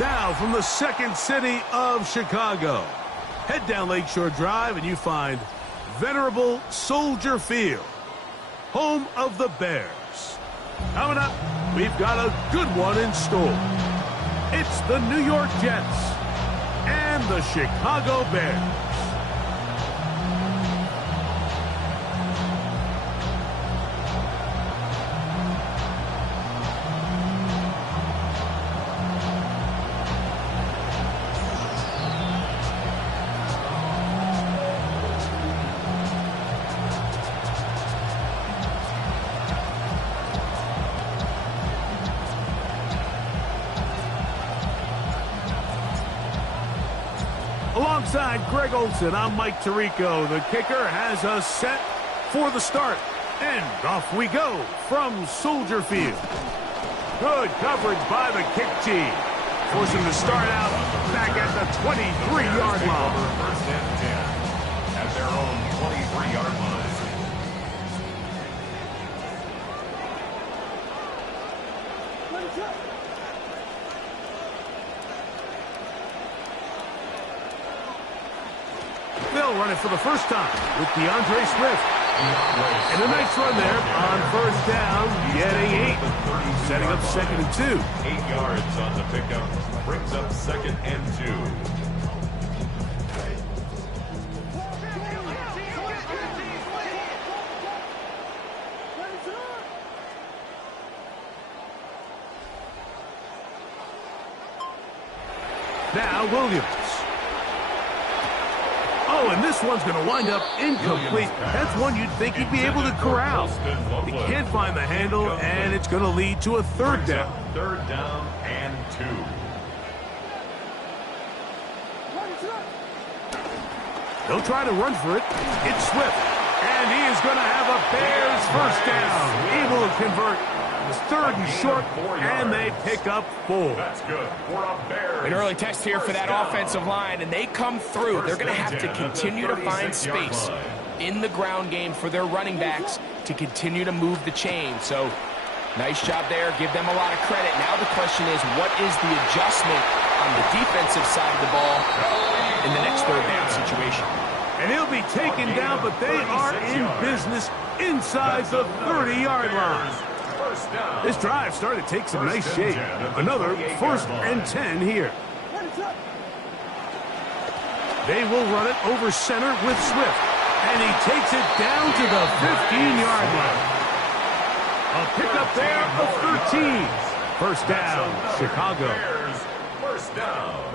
Now, from the second city of Chicago, head down Lakeshore Drive and you find venerable Soldier Field, home of the Bears. Coming up, we've got a good one in store. It's the New York Jets and the Chicago Bears. Alongside Greg Olson, I'm Mike Tirico. The kicker has us set for the start. And off we go from Soldier Field. Good coverage by the kick team. Force him to start out back at the 23-yard line. First and 10 at their own 23-yard line. They'll run it for the first time with DeAndre Swift. And a nice run there on first down, getting 8. Setting up 2nd and 2. 8 yards on the pickup. Brings up 2nd and 2. Now Williams. Oh, and this one's going to wind up incomplete. That's one you'd think he'd be able to corral. He can't find the handle, and it's going to lead to a third down. 3rd down and 2. They'll try to run for it. It's Swift, and he is going to have a Bears first down. Able to convert. 3rd and short, and they pick up 4. That's good for a Bears. An early test here for that offensive line, and they come through. They're going to have to continue to find space in the ground game for their running backs to continue to move the chain. So, nice job there. Give them a lot of credit. Now the question is, what is the adjustment on the defensive side of the ball in the next 3rd down situation? And he'll be taken down, but they are in business inside the 30-yard line. This drive started to take some nice shape. Another 1st and 10 here. They will run it over center with Swift. And he takes it down to the 15-yard line. A pickup there of 13. First down, Chicago. First down.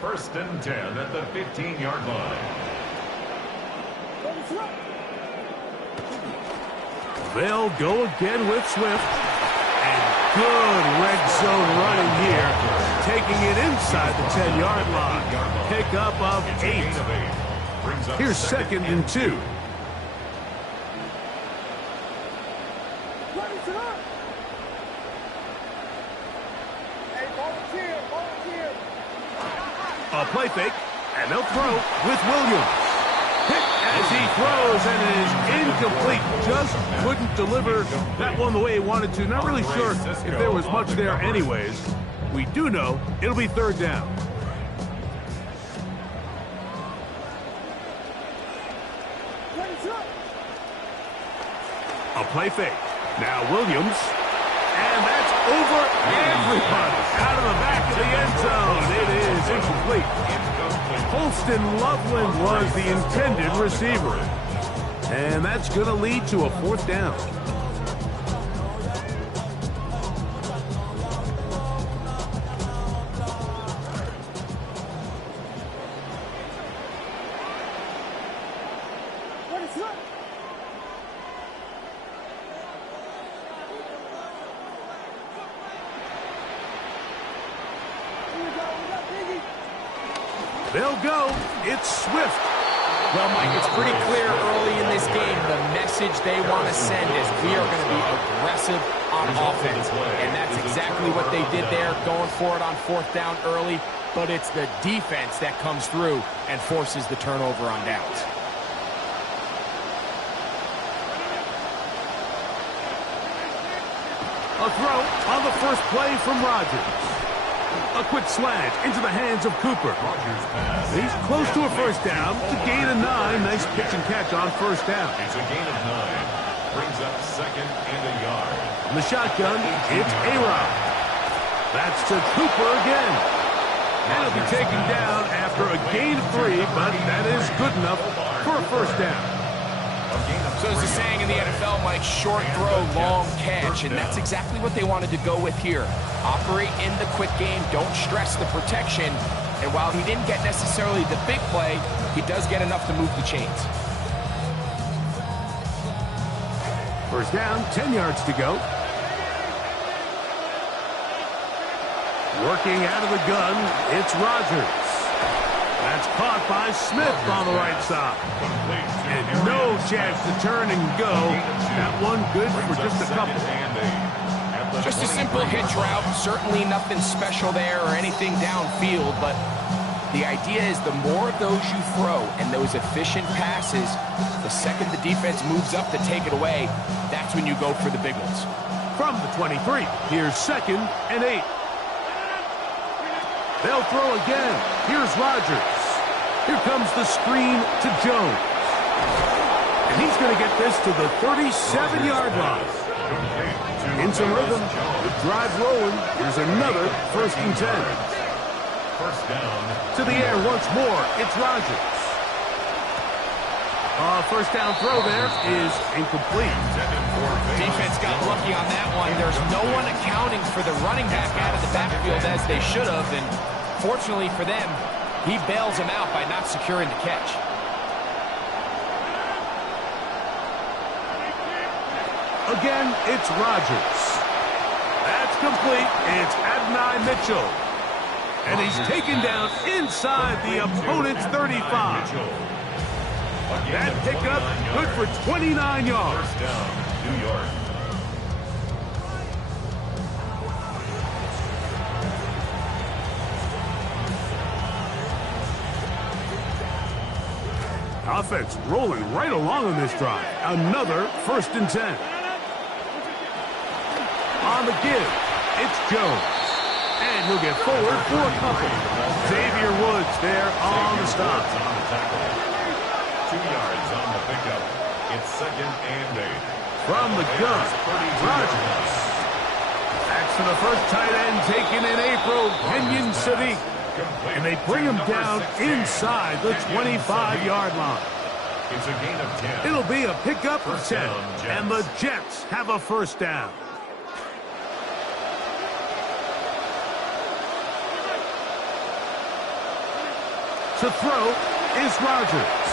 1st and 10 at the 15-yard line. They'll go again with Swift. And good red zone running here. Taking it inside the 10-yard line. Pickup of 8. Here's 2nd and 2. A play fake, and they'll throw with Williams. Hit as he throws, and it is incomplete. Just couldn't deliver that one the way he wanted to. Not really sure if there was much there anyways. We do know it'll be 3rd down. A play fake. Now Williams. And that's over everybody. Out of the back of the end zone. It is incomplete. Holston Loveland was the intended receiver. And that's going to lead to a 4th down. They'll go. It's Swift. Well, Mike, it's pretty clear early in this game the message they want to send is we are going to be aggressive on offense. And that's exactly what they did there, going for it on 4th down early. But it's the defense that comes through and forces the turnover on downs. A throw on the first play from Rodgers. A quick slant into the hands of Cooper. Rodgers pass. He's close to a first down to gain a 9. Nice pitch and catch on first down. It's a gain of 9. Brings up second and a yard. In the shotgun, it's A-Rod. That's to Cooper again. And he'll be taken down after a gain of 3, but that is good enough for a first down. So as the saying in the NFL, Mike, short throw, long catch, and that's exactly what they wanted to go with here. Operate in the quick game, don't stress the protection, and while he didn't get necessarily the big play, he does get enough to move the chains. First down, 10 yards to go. Working out of the gun, it's Rodgers. That's caught by Smith on the right side. And no chance to turn and go. That one good for just a couple. Just a simple hitch route. Certainly nothing special there or anything downfield, but the idea is the more of those you throw and those efficient passes, the second the defense moves up to take it away, that's when you go for the big ones. From the 23, here's second and 8. They'll throw again. Here's Rodgers. Here comes the screen to Jones. And he's going to get this to the 37-yard line. In some rhythm, the drive rolling. Here's another first and 10. First down. To the air once more. It's Rodgers. First down throw there is incomplete. Defense got lucky on that one. There's no one accounting for the running back out of the backfield as they should have, and fortunately for them, he bails him out by not securing the catch. Again, it's Rodgers. That's complete. It's Adonai Mitchell. And he's taken down inside the opponent's 35. That pickup good for 29 yards. First down, New York. Offense rolling right along on this drive. Another first and 10. On the give, it's Jones. And he'll get forward for a couple. Xavier Woods there on the stop. 2 yards on the pickup. It's second and 8. From the gun, Rodgers. That's to the first tight end taken in April, Kenyon Sadiq. And they bring him down inside the 25-yard line. It's a gain of 10. It'll be a pickup of 10, and the Jets have a first down. To throw is Rodgers.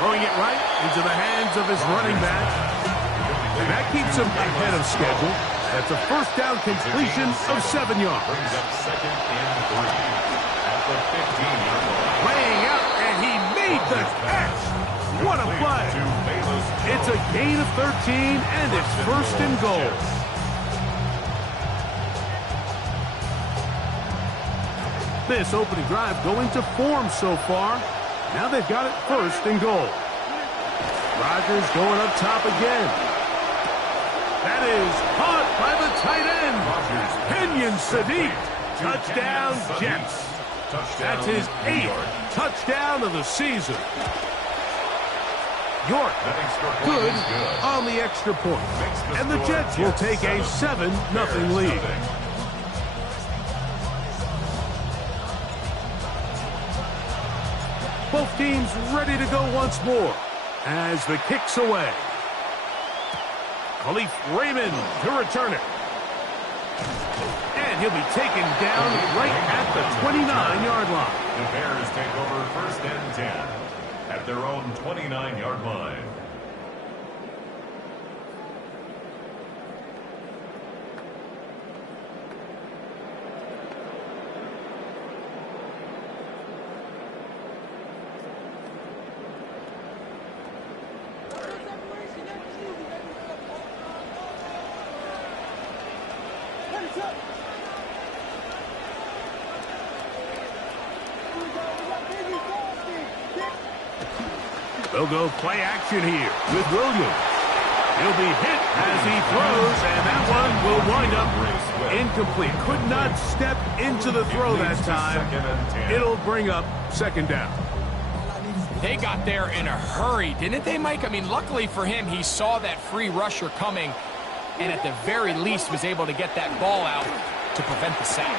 Throwing it right into the hands of his running back. And that keeps him ahead of schedule. That's a first down completion of 7 yards. Brings up second and 3 at the 15-yard line. Laying out, and he made the catch. What a play. It's a gain of 13, and it's first and goal. This opening drive going to form so far. Now they've got it first and goal. Rodgers going up top again. That is caught by the tight end. Kenyon Sadiq. Touchdown, Jets. That's his 8th touchdown of the season. York good on the extra point. And the Jets will take a 7-0 lead. Both teams ready to go once more as the kick's away. Khalif Raymond to return it. And he'll be taken down right at the 29-yard line. The Bears take over first and 10 at their own 29-yard line. They'll go play action here with Williams. He'll be hit as he throws, and that one will wind up incomplete. Could not step into the throw that time. It'll bring up second down. They got there in a hurry, didn't they, Mike? I mean, luckily for him, he saw that free rusher coming, and at the very least was able to get that ball out to prevent the sack.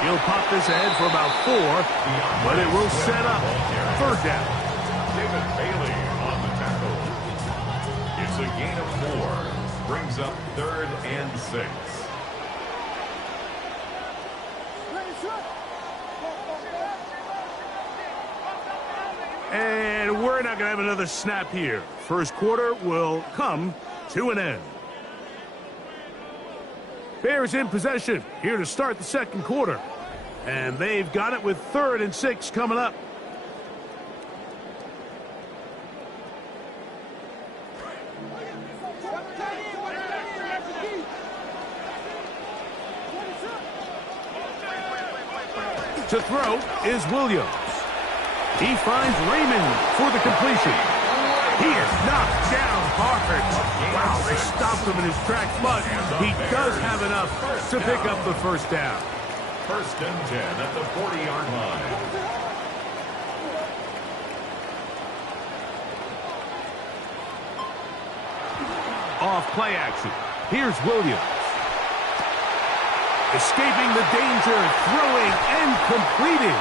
He'll pop this ahead for about 4, but it will set up third down. David Bailey on the tackle. It's a gain of 4. Brings up 3rd and 6. And we're not going to have another snap here. First quarter will come to an end. Bears in possession here to start the second quarter. And they've got it with 3rd and 6 coming up. To throw is Williams. He finds Raymond for the completion. He is knocked down hard. Wow, they stopped him in his tracks, but he does have enough to pick up the first down. 1st and 10 at the 40-yard line. Off play action. Here's Williams. Escaping the danger, throwing and completing.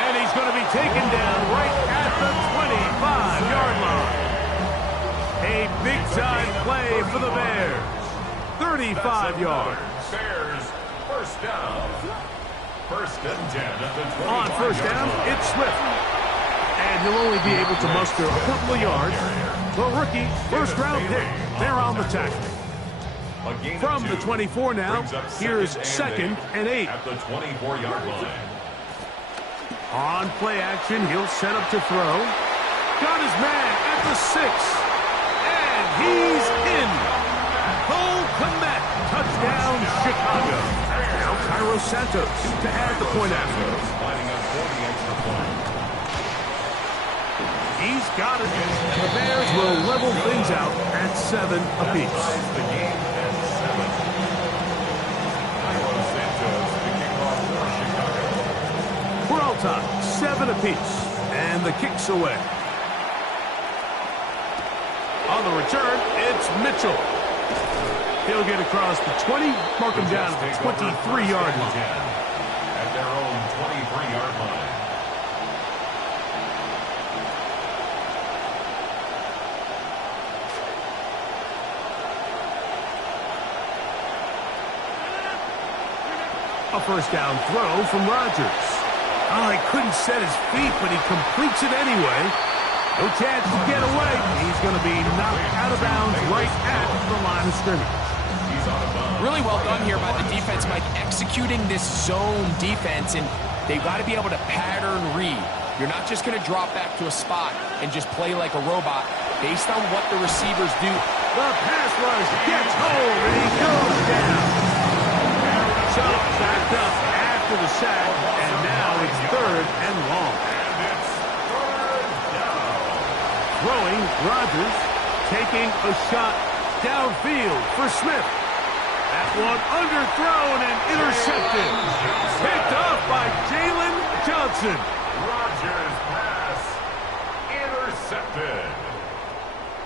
And he's going to be taken down right at the 25-yard line. A big-time play for the Bears. 35 yards. Bears, first down. 1st and 10 at the 25. On first down, it's Swift. And he'll only be able to muster a couple of yards. The rookie first-round pick. They're on the tackle. From the 24 now, here's 2nd and 8. At the 24-yard line. On play action, he'll set up to throw. Got his man at the 6. And he's in. Cole Kmet, touchdown, Chicago. Now Cairo Santos to add the point after. Lining up for the extra point. He's got it. The Bears will level things out at 7 apiece. The game at 7. Cairo Santos to kick off for Chicago. We're all tied, 7 apiece. And the kick's away. On the return, it's Mitchell. He'll get across the 20, mark him down at the 23-yard line. At their own 23-yard line. A first down throw from Rodgers. Oh, he couldn't set his feet, but he completes it anyway. No chance to get away. He's going to be knocked out of bounds right at the line of scrimmage. Really well done here by the defense, Mike, executing this zone defense, and they've got to be able to pattern read. You're not just going to drop back to a spot and just play like a robot based on what the receivers do. The pass rush gets home, and he goes down. So backed up after the sack, and now it's 3rd and long. Throwing, Rodgers taking a shot downfield for Smith. That one underthrown and intercepted. Picked off by Jalen Johnson. Rodgers pass intercepted.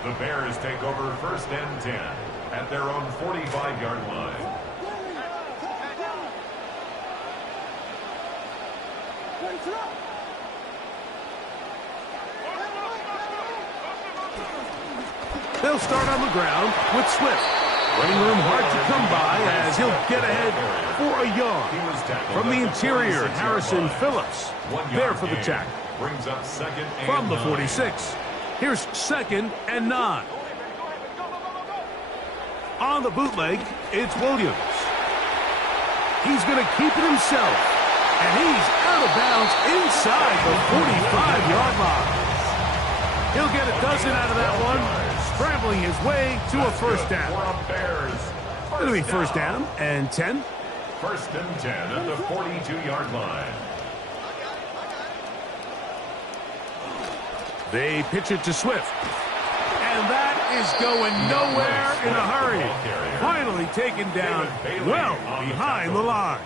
The Bears take over 1st and 10 at their own 45-yard line. They'll start on the ground with Swift. Running room hard to come by as he'll get ahead for a yard. From the interior, Harrison Phillips there for the tackle. Brings up 2nd and From the 9. 46, here's 2nd and 9. On the bootleg, it's Williams. He's going to keep it himself. And he's out of bounds inside the 45-yard line. He'll get a dozen out of that one, scrambling his way to a first down. It'll be first down and 10. 1st and 10 at the 42-yard line. They pitch it to Swift. And that is going nowhere in a hurry. Finally taken down well behind the line.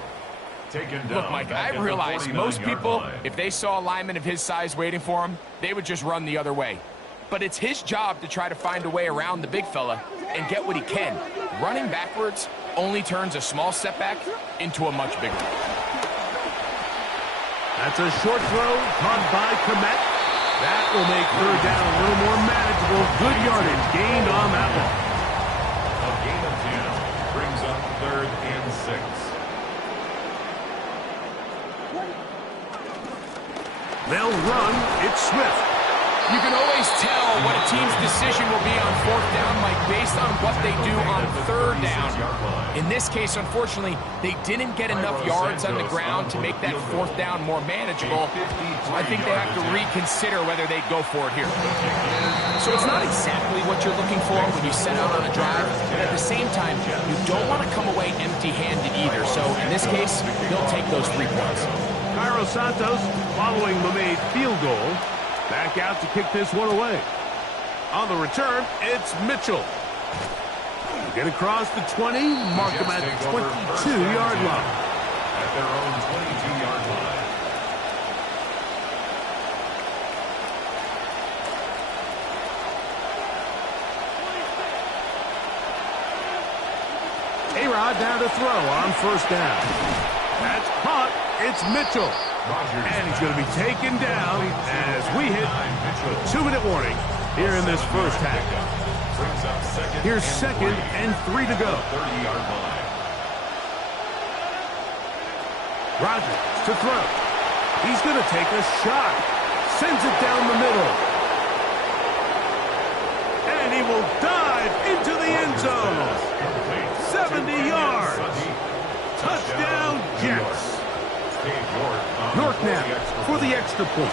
Look, Mike, I realize most people, if they saw a lineman of his size waiting for him, they would just run the other way. But it's his job to try to find a way around the big fella and get what he can. Running backwards only turns a small setback into a much bigger one. That's a short throw caught by Kmet. That will make third down a little more manageable. Good yardage gained on that one. A gain of 10 brings up 3rd and 6. They'll run. It's Swift. You can always tell what a team's decision will be on 4th down, Mike, based on what they do on 3rd down. In this case, unfortunately, they didn't get enough yards on the ground to make that 4th down more manageable. I think they have to reconsider whether they'd go for it here. So it's not exactly what you're looking for when you set out on a drive, but at the same time, you don't want to come away empty-handed either. So in this case, they'll take those 3 points. Cairo Santos, following the made field goal, back out to kick this one away. On the return, it's Mitchell. Get across the 20, mark them at the 22-yard line. At their own 22-yard line. A-Rod down to throw on 1st down. That's caught. It's Mitchell. And he's going to be taken down as we hit the 2-minute warning here in this first half. Here's 2nd and 3 to go. 30-yard line. Rodgers to throw. He's going to take a shot. Sends it down the middle. And he will dive into the end zone. 70 yards. Touchdown, Jets. York now for the extra point.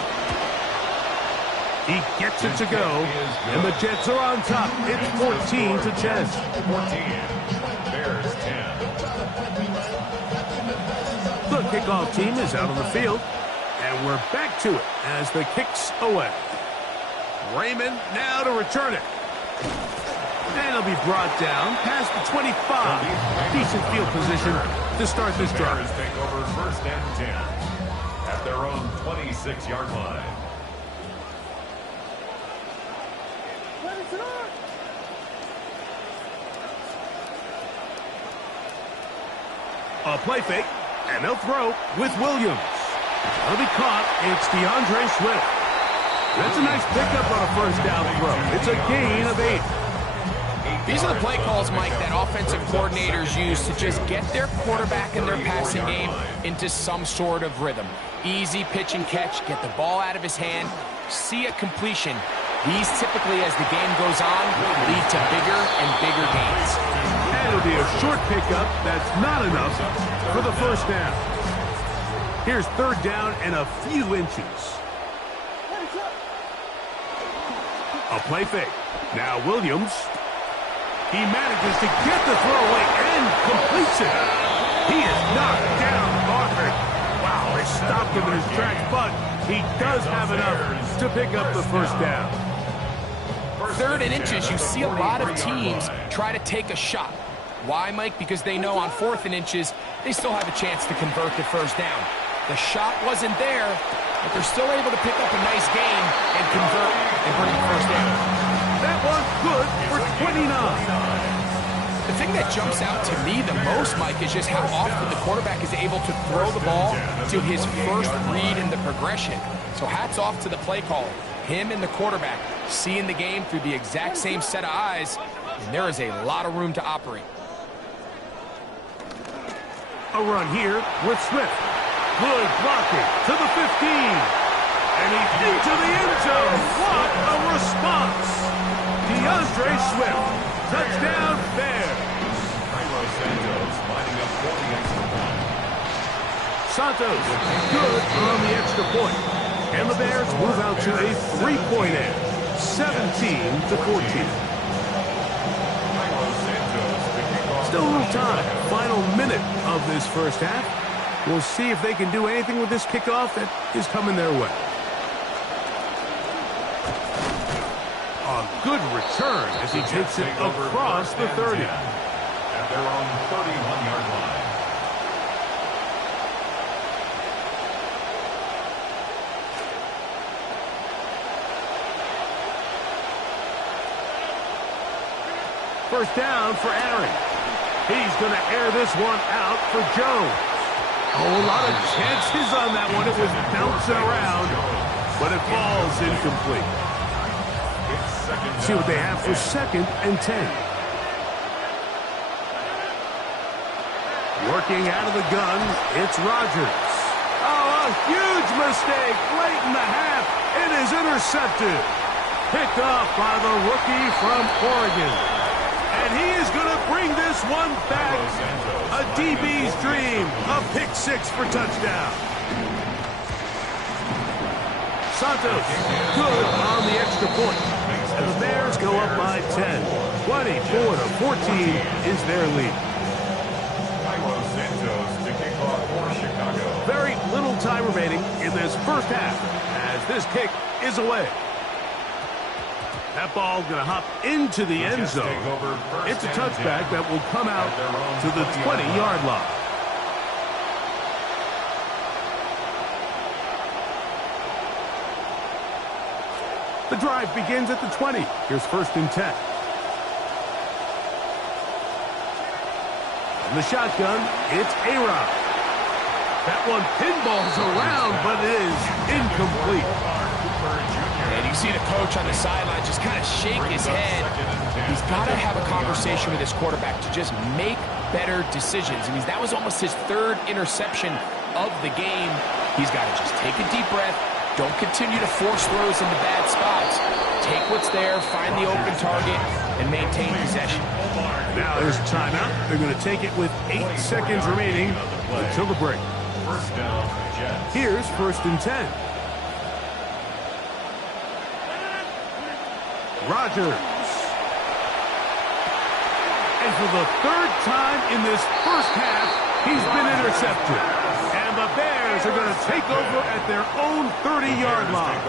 He gets it to go, and the Jets are on top. It's 14 to 10. 14. Bears 10. The kickoff team is out on the field, and we're back to it as the kick's away. Raymond now to return it. And it'll be brought down past the 25. Decent field position to start this drive. Bears take over 1st and 10 at their own 26-yard line. A play fake, and they'll throw with Williams. It'll be caught. It's DeAndre Swift. That's a nice pickup on a 1st down throw. It's a gain of 8. These are the play calls, Mike, that offensive coordinators use to just get their quarterback and their passing game into some sort of rhythm. Easy pitch and catch, get the ball out of his hand, see a completion. These typically, as the game goes on, lead to bigger and bigger gains. And it'll be a short pickup. That's not enough for the 1st down. Here's 3rd down and a few inches. A play fake. Now Williams. He manages to get the throw away and completes it. He is knocked down hard. Wow, they stopped him in his tracks, but he does have enough to pick up the 1st down. 3rd and inches, you see a lot of teams try to take a shot. Why, Mike? Because they know on 4th and inches, they still have a chance to convert the 1st down. The shot wasn't there, but they're still able to pick up a nice gain and convert and bring the 1st down. That was good for 29. The thing that jumps out to me the most, Mike, is just how often the quarterback is able to throw the ball to his first read in the progression. So hats off to the play caller. Him and the quarterback seeing the game through the exact same set of eyes, and there is a lot of room to operate. A run here with Swift. Good blocking to the 15. And he's into the end zone. What a response. DeAndre Swift. Touchdown, Bears. Cairo Santos lining up for the extra point. Santos good on the extra point. And the Bears move out to a 3-point edge. 17 to 14. Still a little time. Final minute of this first half. We'll see if they can do anything with this kickoff that is coming their way. A good return as he takes it across the 30. At their own 31-yard line. First down for Aaron. He's going to air this one out for Jones. Oh, a lot of chances on that one. It was bouncing around, but it falls incomplete. See what they have for 2nd and 10. Working out of the gun, it's Rodgers. Oh, a huge mistake late in the half. It is intercepted. Picked off by the rookie from Oregon. And he is going to bring this one back. A DB's dream. A pick 6 for touchdown. Santos, good on the extra point. And the Bears go up by 10. 24-14 is their lead. Santos to kick off for Chicago. Very little time remaining in this first half as this kick is away. That ball going to hop into the end zone. It's a touchback that will come out to the 20-yard line. The drive begins at the 20. Here's 1st and 10. From the shotgun, it's A-Rod. That one pinballs around, but it is incomplete. And you see the coach on the sideline just kind of shake his head. He's got to have a conversation with his quarterback to just make better decisions. I mean, that was almost his 3rd interception of the game. He's got to just take a deep breath. Don't continue to force throws into bad spots. Take what's there, find the open target, and maintain possession. Now there's a timeout. They're going to take it with 8 seconds remaining until the break. First down, Jets. Here's 1st and 10. Rodgers. And for the 3rd time in this first half, he's been intercepted. And the Bears are going to take over at their own 30-yard line.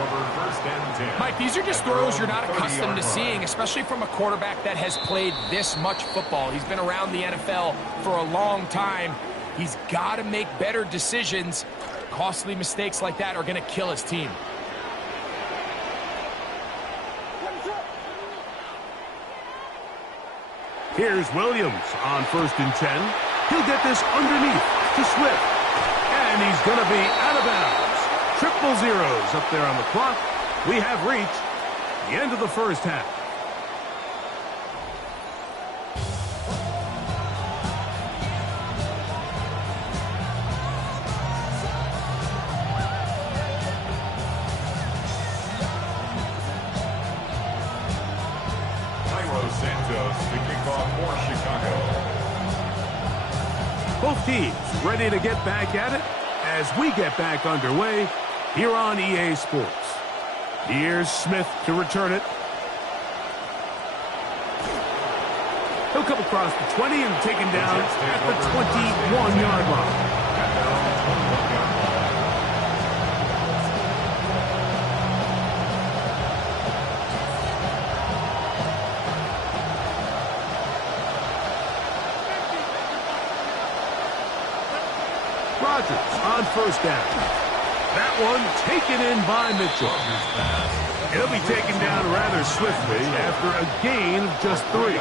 Mike, these are just throws you're not accustomed to seeing, especially from a quarterback that has played this much football. He's been around the NFL for a long time. He's got to make better decisions. Costly mistakes like that are going to kill his team. Here's Williams on 1st and 10. He'll get this underneath to Swift. And he's going to be out of bounds. 0-0 up there on the clock. We have reached the end of the first half. Santos to kick off for Chicago. Both teams ready to get back at it as we get back underway here on EA Sports. Here's Smith to return it. He'll come across the 20 and take him down at the 21-yard line. Rodgers on 1st down. That one taken in by Mitchell. He'll be taken down rather swiftly after a gain of just 3.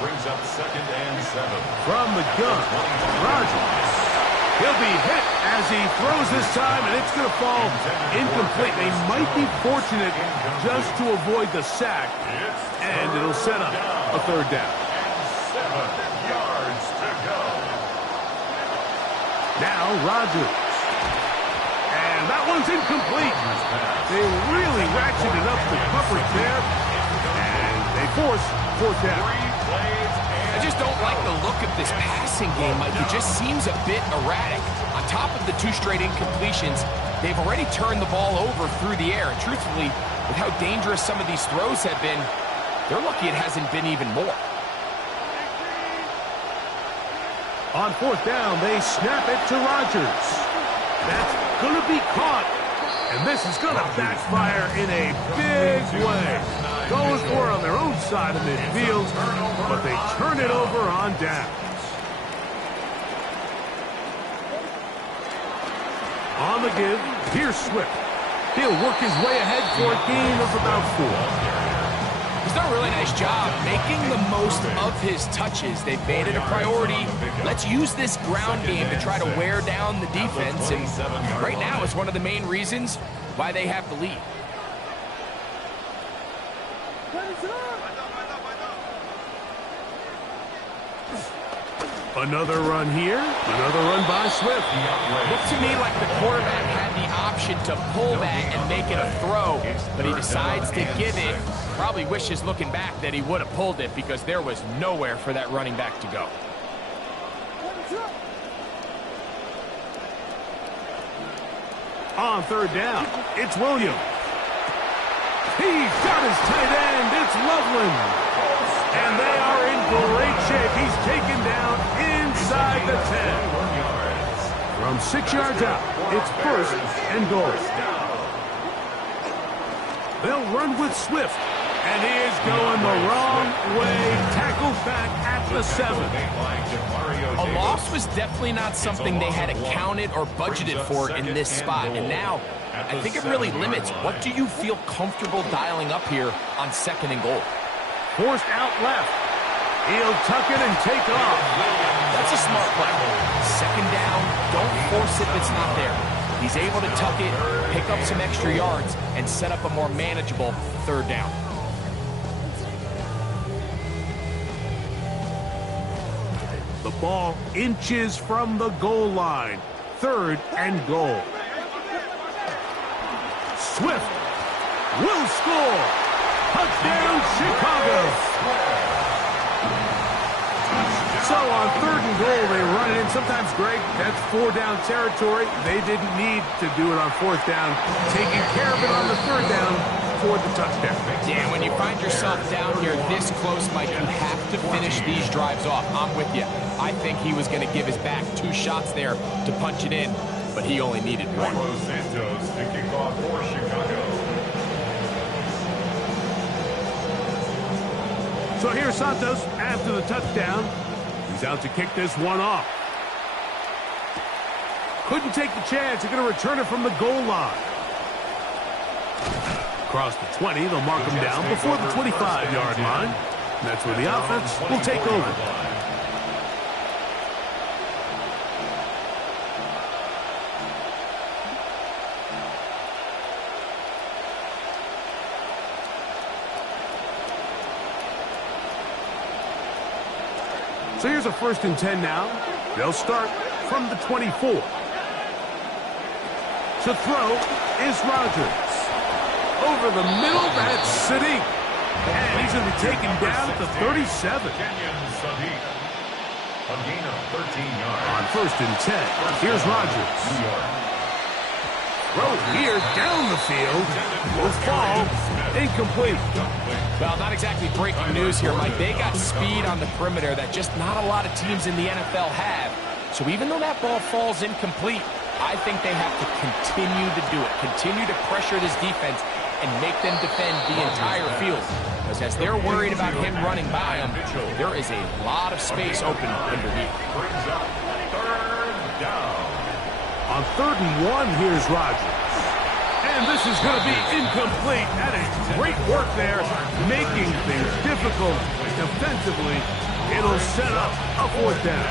Brings up 2nd and 7. From the gun, Rodgers. He'll be hit as he throws this time, and it's going to fall incomplete. They might be fortunate just to avoid the sack, and it'll set up a 3rd down. 7 yards to go. Now Rodgers. And that one's incomplete. They really ratcheted up the coverage there. And they force 4th down. I just don't like the look of this passing game, Mike. It just seems a bit erratic. On top of the 2 straight incompletions, they've already turned the ball over through the air. And truthfully, with how dangerous some of these throws have been, they're lucky it hasn't been even more. On 4th down, they snap it to Rodgers. That's going to be caught. And this is going to backfire in a big way. Going for it on their own side of midfield, but they turn it over on downs. On the give, here's Swift. He'll work his way ahead for a gain of about 4. He's done a really nice job making the most of his touches. They've made it a priority. Let's use this ground game to try to wear down the defense. And right now, it's one of the main reasons why they have the lead. Another run here, another run by Swift. Looked to me like the quarterback had the option to pull that and make it a throw, but he decides to give it. Probably wishes looking back that he would have pulled it because there was nowhere for that running back to go. On third down, it's Williams. He's got his tight end, it's Loveland. And they are in great shape. He's taken down inside the 10. From 6 yards out, it's first and goal. They'll run with Swift. And he is going the wrong way. Tackled back at the 7. A loss was definitely not something they had accounted or budgeted for in this spot. And now, I think it really limits what do you feel comfortable dialing up here on 2nd and goal. Forced out left. He'll tuck it and take off. That's a smart play. 2nd down, don't force it if it's not there. He's able to tuck it, pick up some extra yards, and set up a more manageable 3rd down. The ball inches from the goal line. 3rd and goal. Swift will score. Touchdown, Chicago. So on 3rd and goal, they run it in. Sometimes, Greg, that's 4-down territory. They didn't need to do it on 4th down. Taking care of it on the 3rd down for the touchdown. Yeah, when you find yourself down here this close, Mike, you have to finish these drives off. I'm with you. I think he was going to give his back 2 shots there to punch it in, but he only needed 1. Santos to kick off for Chicago. So here's Santos after the touchdown. He's out to kick this one off. Couldn't take the chance. They're going to return it from the goal line. Across the 20, they'll mark him down before the 25-yard line. And that's where the offense will take over. So here's a 1st and 10 now. They'll start from the 24. To throw is Rodgers. Over the middle, that's Sadiq. And he's going to be taken down at the 37. On 1st and 10, here's Rodgers. Throw here down the field. Will fall incomplete. Well, not exactly breaking news here, Mike. They got speed on the perimeter that just not a lot of teams in the NFL have. So even though that ball falls incomplete, I think they have to continue to do it. Continue to pressure this defense and make them defend the entire field. Because as they're worried about him running by them, there is a lot of space open underneath. On 3rd and 1, here's Rodgers. And this is going to be incomplete. That is great work there, making things difficult defensively. It'll set up a 4th down.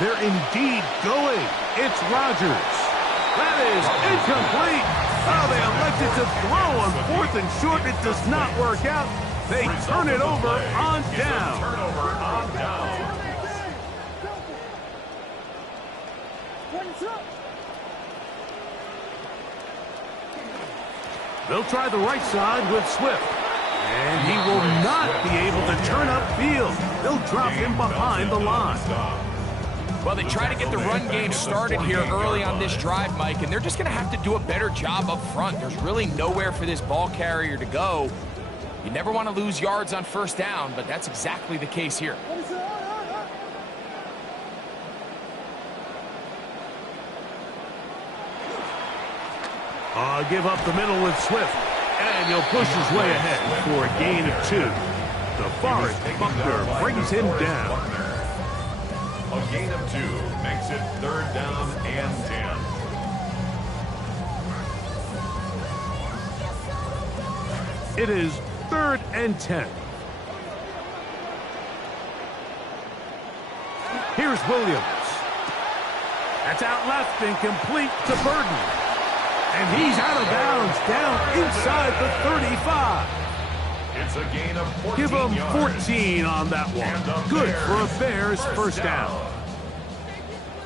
They're indeed going. It's Rodgers. That is incomplete. Oh, they elected to throw on 4th and short. It does not work out. They turn it over on down. They'll try the right side with Swift. And he will not be able to turn upfield. They'll drop him behind the line. Well, they try to get the run game started here early on this drive, Mike, and they're just going to have to do a better job up front. There's really nowhere for this ball carrier to go. You never want to lose yards on 1st down, but that's exactly the case here. Give up the middle with Swift. And he'll push his way ahead for a gain of 2. DeForest Buckner brings him down. A gain of 2 makes it 3rd down and 10. It is 3rd and 10. Here's Williams. That's out left and complete to Burden. And he's out of bounds down inside the 35. It's a gain of 14 Give him yards. 14 on that one. Good for a Bears first down.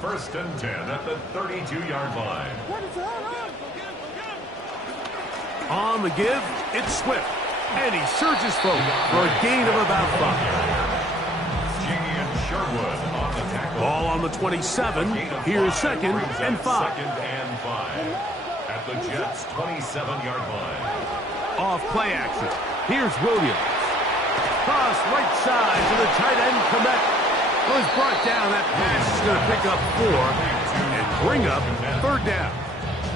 1st and 10 at the 32-yard line. On the give, it's Swift. And he surges forward for a gain of about 5. Julian Sherwood on the tackle. Ball on the 27. Here's 2nd and 5. 2nd and 5 at the Jets' 27-yard line. Off play action. Here's Williams. Cross right side to the tight end, Komet. Was brought down. That pass is going to pick up 4 and bring up 3rd down.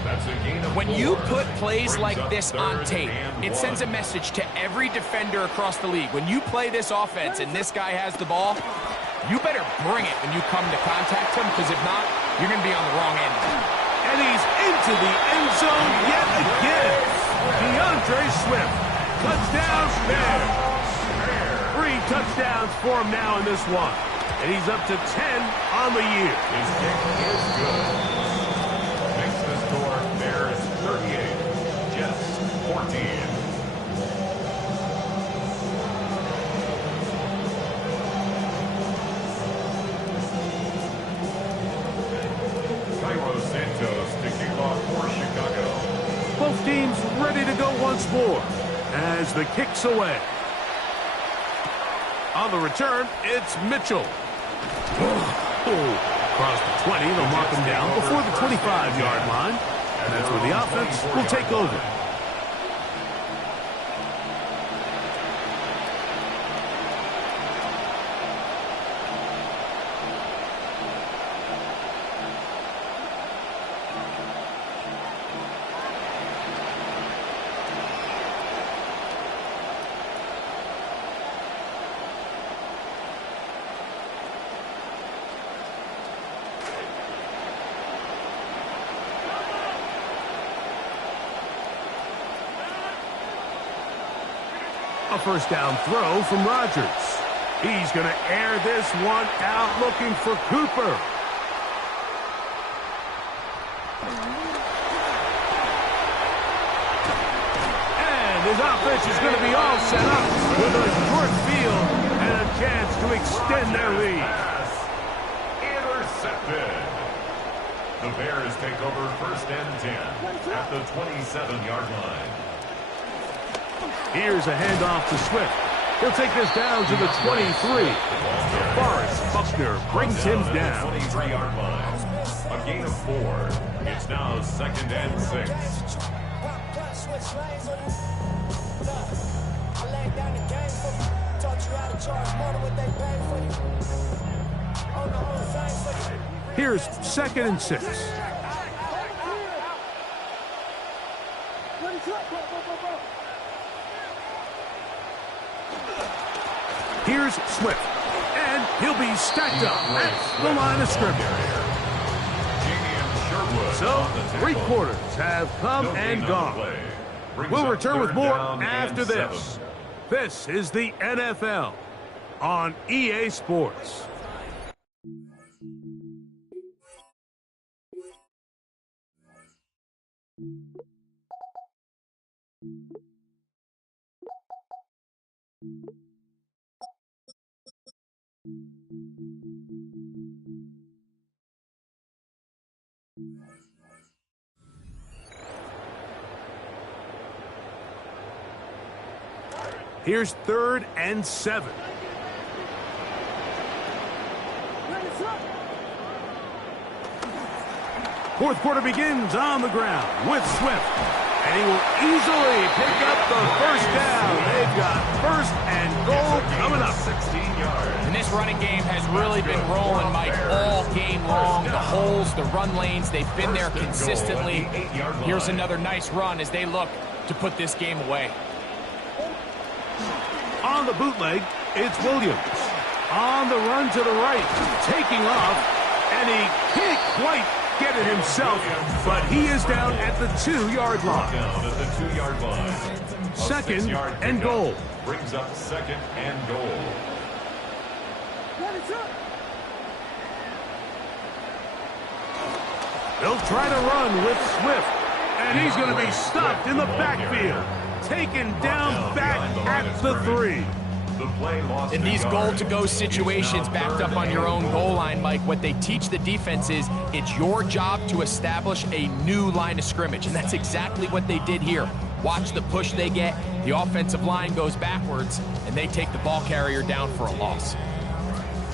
That's a gain of 4. When you put plays like this on tape, it sends a message to every defender across the league. When you play this offense and this guy has the ball, you better bring it when you come to contact him, because if not, you're going to be on the wrong end. And he's into the end zone yet again. DeAndre Swift. Touchdown, Bears. 3 touchdowns for him now in this one. And he's up to 10 on the year. His kick is good. Makes the score Bears 38, Jets 14. Cairo Santos to kick off for Chicago. Both teams ready to go once more as the kick's away. On the return, it's Mitchell. Across the 20, they'll mark him down before the 25-yard line. And that's where the offense will take over. A first down throw from Rodgers. He's going to air this one out looking for Cooper. And his offense is going to be all set up with a short field and a chance to extend their lead. Pass intercepted. The Bears take over 1st and 10 at the 27-yard line. Here's a handoff to Swift. He'll take this down to the 23. DeForest Buckner brings him down. 23-yard line. A gain of 4. It's now 2nd and 6. Here's 2nd and 6. Here's Swift, and he'll be stacked up at the line of scrimmage. So, 3 quarters have come and gone. We'll return with more after this. This is the NFL on EA Sports. Here's 3rd and 7. Fourth quarter begins on the ground with Swift. And he will easily pick up the first down. They've got 1st and goal coming up. 16 yards. And this running game has really been rolling, Mike, all game long. The holes, the run lanes, they've been there consistently. Here's another nice run as they look to put this game away. On the bootleg, it's Williams. On the run to the right, taking off, and he can't quite get it himself, but he is down at the 2-yard line. Down at the 2-yard line. Second and goal. Brings up second and goal. They'll try to run with Swift, and he's going to be stopped in the backfield. Taken down back at the 3. In these goal-to-go situations backed up on your own goal line, Mike, what they teach the defense is it's your job to establish a new line of scrimmage, and that's exactly what they did here. Watch the push they get. The offensive line goes backwards, and they take the ball carrier down for a loss.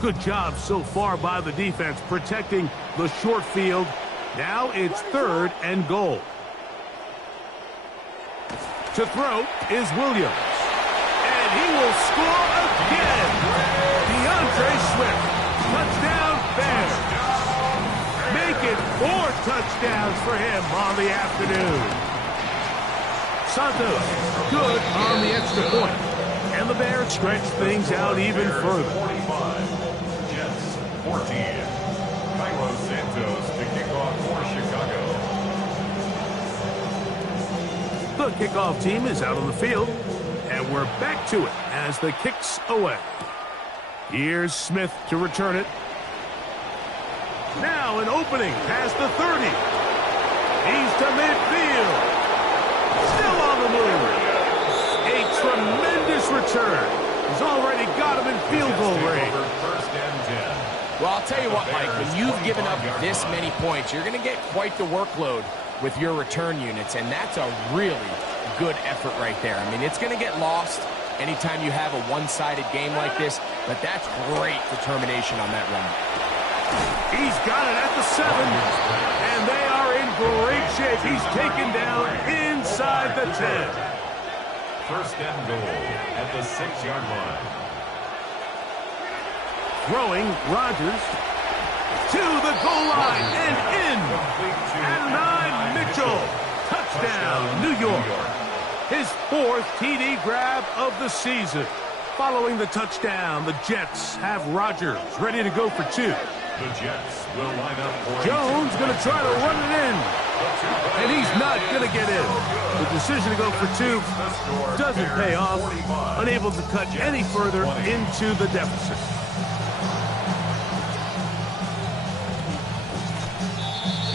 Good job so far by the defense protecting the short field. Now it's third and goal. To throw is Williams. And he will score again. DeAndre Swift. Touchdown Bears. Make it 4 touchdowns for him on the afternoon. Santos good on the extra point. And the Bears stretch things out even further. 45. Jets 14. Cairo Santos to kick off for Chicago. The kickoff team is out on the field, and we're back to it as the kick's away. Here's Smith to return it. Now an opening past the 30. He's to midfield. Still on the move. A tremendous return. He's already got him in field goal range. First and 10. Well, I'll tell you what, Mike, when you've given up this many points, you're going to get quite the workload with your return units, and that's a really good effort right there. I mean, it's going to get lost anytime you have a one-sided game like this, but that's great determination on that run. He's got it at the 7, and they are in great shape. He's taken down inside the 10. First and goal at the 6-yard line. Throwing Rodgers to the goal line and in. Adonai Mitchell. Touchdown, New York. His 4th TD grab of the season. Following the touchdown, the Jets have Rodgers ready to go for 2. The Jets will line up for Jones going to try to run it in. And he's not going to get in. The decision to go for 2 doesn't pay off. Unable to cut any further into the deficit.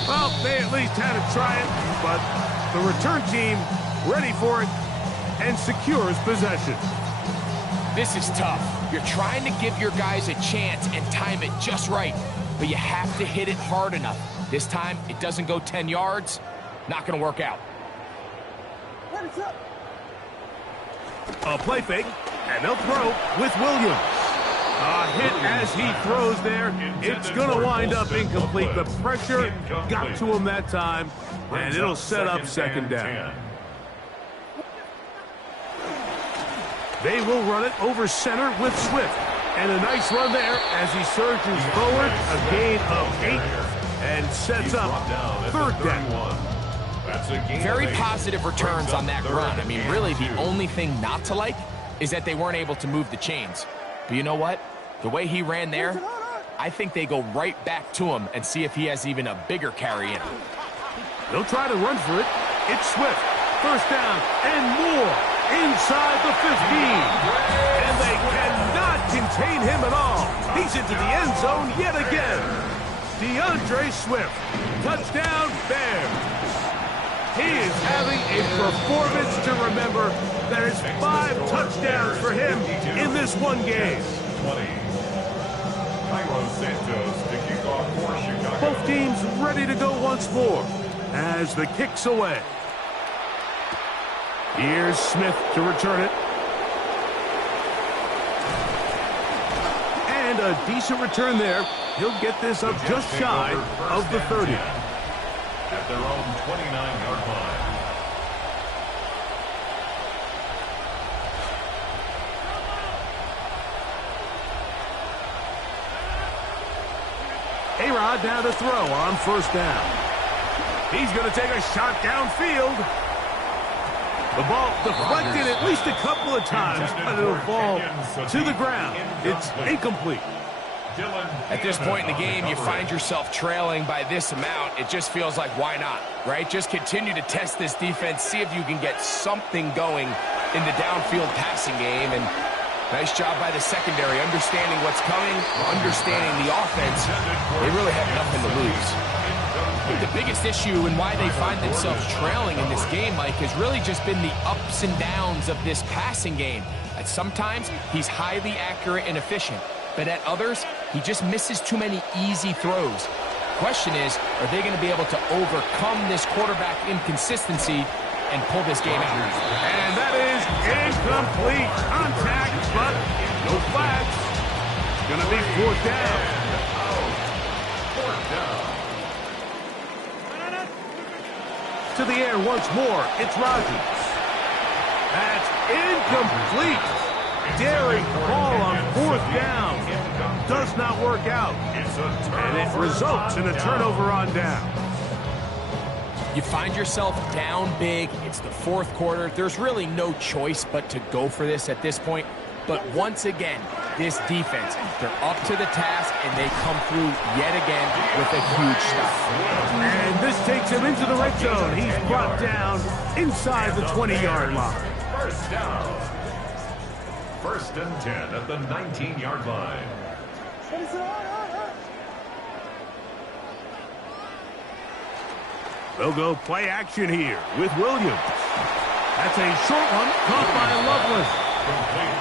Well, they at least had to try it, but the return team ready for it and secures possession. This is tough. You're trying to give your guys a chance and time it just right, but you have to hit it hard enough. This time, it doesn't go 10 yards. Not going to work out. A play fake, and they'll throw with Williams. A hit as he throws there. It's going to wind up incomplete. The pressure got to him that time, and it'll set up second down. They will run it over center with Swift. And a nice run there as he surges forward. A gain of 8 and sets up third down. Very positive returns on that run. I mean, really, the only thing not to like is that they weren't able to move the chains. But you know what? The way he ran there, I think they go right back to him and see if he has even a bigger carry in him. They'll try to run for it. It's Swift. First down and more inside the 15. And they cannot contain him at all. He's into the end zone yet again. DeAndre Swift. Touchdown Bears. He is having a performance to remember. There is 5 touchdowns for him in this one game. 20. Cairo Santos to kick off for Chicago. Both teams ready to go once more as the kick's away. Here's Smith to return it. And a decent return there. He'll get this up just shy of the 30. At their own 29-yard line. A-Rod now to throw on first down. He's going to take a shot downfield. The ball deflected at least a couple of times, but it'll fall to the ground. It's incomplete. At this point in the game, you find yourself trailing by this amount. It just feels like, why not, right? Just continue to test this defense, see if you can get something going in the downfield passing game. And nice job by the secondary, understanding what's coming, understanding the offense. They really have nothing to lose. I think the biggest issue and why they find themselves trailing in this game, Mike, has really just been the ups and downs of this passing game. At sometimes, he's highly accurate and efficient, but at others, he just misses too many easy throws. Question is, are they going to be able to overcome this quarterback inconsistency and pull this game out? And that is incomplete. Contact, but no flags. It's going to be fourth down. To the air once more. It's Rodgers. That's incomplete. Daring ball on fourth down. Does not work out. And it results in a turnover on down. You find yourself down big. It's the fourth quarter. There's really no choice but to go for this at this point. But once again, this defense, they're up to the task, and they come through yet again with a huge stop. And this takes him into the red zone. He's brought down inside the 20-yard line. First down. First and 10 at the 19-yard line. They'll go play action here with Williams. That's a short one caught by Lovelace.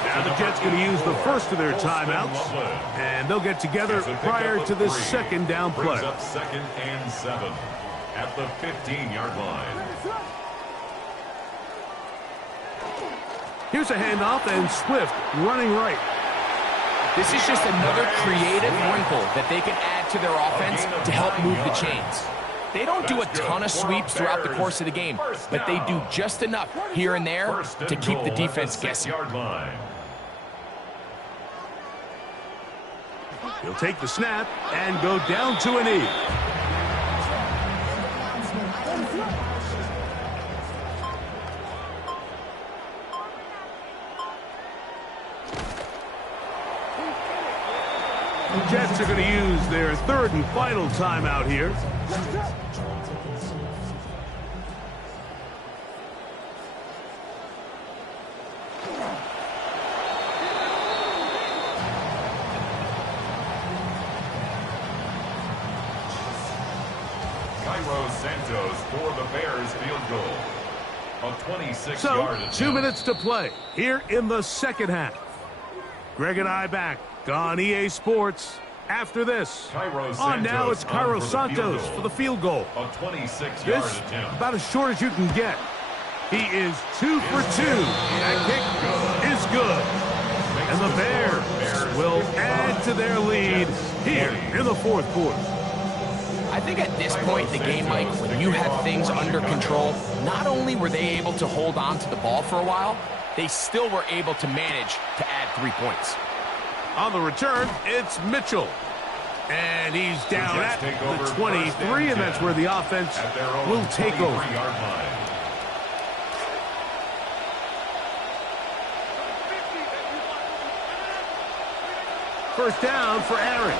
Now the Jets going to use the first of their timeouts, and they'll get together prior to the second down play. Brings up second and 7 at the 15-yard line. Here's a handoff, and Swift running right. This is just another creative wrinkle that they can add to their offense to help move the chains. They don't do a ton of sweeps throughout the course of the game, but they do just enough here and there to keep the defense guessing. He'll take the snap and go down to a knee. The Jets are going to use their third and final timeout here. Cairo Santos for the Bears field goal. A 26-yard attempt. 2 minutes to play here in the second half. Greg and I back on EA Sports after this. On now, it's Cairo Santos for the field goal. A 26-yard This attempt. about as short as you can get. He is 2 for 2. That kick is good. And the Bears will add to their lead here in the fourth quarter. I think at this point in the game, Mike, when you have things under control, not only were they able to hold on to the ball for a while, they still were able to manage to add 3 points. On the return, it's Mitchell. And he's down at the 23, and that's where the offense will take over. First down for Aaron.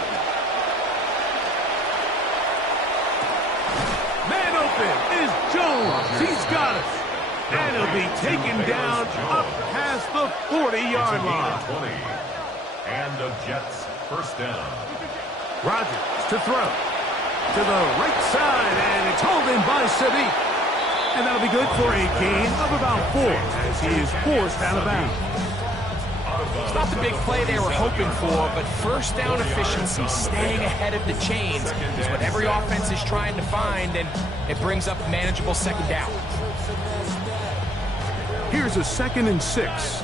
Man open is Jones. He's got it. And he'll be taken down up past the 40-yard line. And the Jets first down. Rodgers to throw. To the right side, and it's hauled in by Sadiq. And that'll be good for a gain of about 4 as he is forced out of bounds. It's not the big play they were hoping for, but first down efficiency, staying ahead of the chains, is what every offense is trying to find, and it brings up a manageable second down. Here's a 2nd and 6.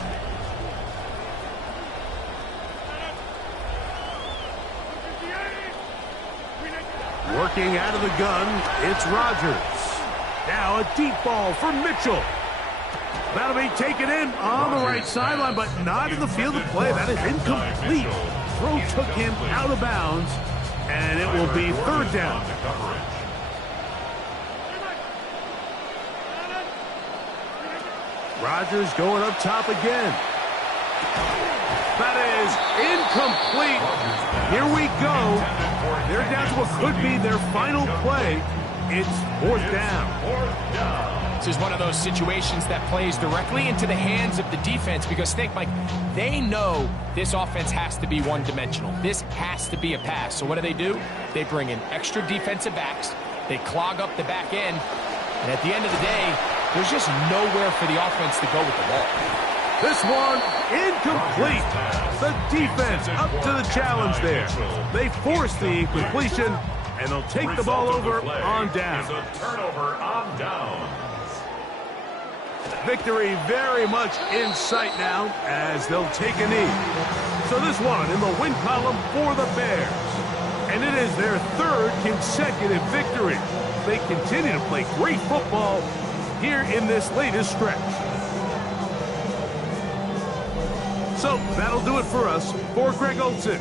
Working out of the gun, it's Rodgers. Now a deep ball for Mitchell. That'll be taken in on the right sideline, but not in the field of play. That is incomplete. Throw took him out of bounds And it will be third down. Rodgers going up top again. That is incomplete. Here we go. They're down to what could be their final play. It's fourth down. This is one of those situations that plays directly into the hands of the defense because think, Mike, they know this offense has to be one-dimensional. This has to be a pass. So what do? They bring in extra defensive backs. They clog up the back end. And at the end of the day, there's just nowhere for the offense to go with the ball. This one, incomplete. The defense up to the challenge there. They force the incompletion, and they'll take the ball over on down. A turnover on downs. Victory very much in sight now as they'll take a knee. So this one in the win column for the Bears. And it is their third consecutive victory. They continue to play great football here in this latest stretch. So that'll do it for us. For Greg Olsen.